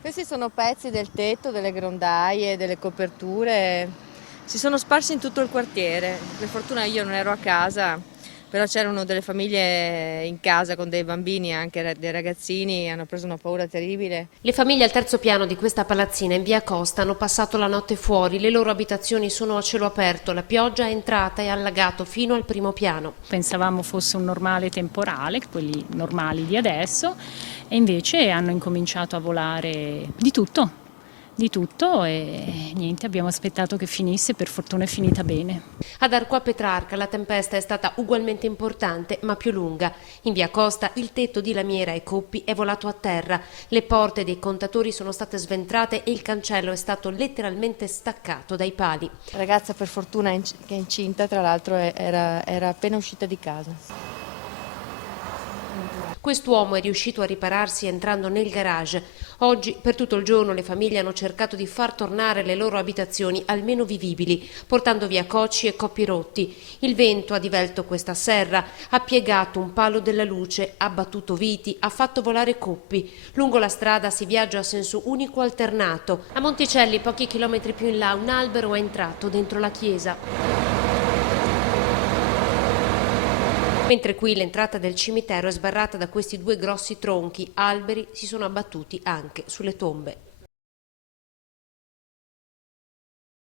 Questi sono pezzi del tetto, delle grondaie, delle coperture. Si sono sparsi in tutto il quartiere. Per fortuna io non ero a casa, però c'erano delle famiglie in casa con dei bambini, anche dei ragazzini, hanno preso una paura terribile. Le famiglie al terzo piano di questa palazzina in via Costa hanno passato la notte fuori, le loro abitazioni sono a cielo aperto, la pioggia è entrata e ha allagato fino al primo piano. Pensavamo fosse un normale temporale, quelli normali di adesso, e invece hanno incominciato a volare di tutto e niente, abbiamo aspettato che finisse, per fortuna è finita bene. Ad Arqua Petrarca la tempesta è stata ugualmente importante ma più lunga. In via Costa il tetto di lamiera e coppi è volato a terra, le porte dei contatori sono state sventrate e il cancello è stato letteralmente staccato dai pali. La ragazza per fortuna che è incinta, tra l'altro era appena uscita di casa. Quest'uomo è riuscito a ripararsi entrando nel garage. Oggi per tutto il giorno le famiglie hanno cercato di far tornare le loro abitazioni almeno vivibili, portando via cocci e coppi rotti. Il vento ha divelto questa serra, ha piegato un palo della luce, ha battuto viti, ha fatto volare coppi. Lungo la strada si viaggia a senso unico alternato. A Monticelli, pochi chilometri più in là, un albero è entrato dentro la chiesa. Mentre qui l'entrata del cimitero è sbarrata da questi due grossi tronchi, alberi si sono abbattuti anche sulle tombe.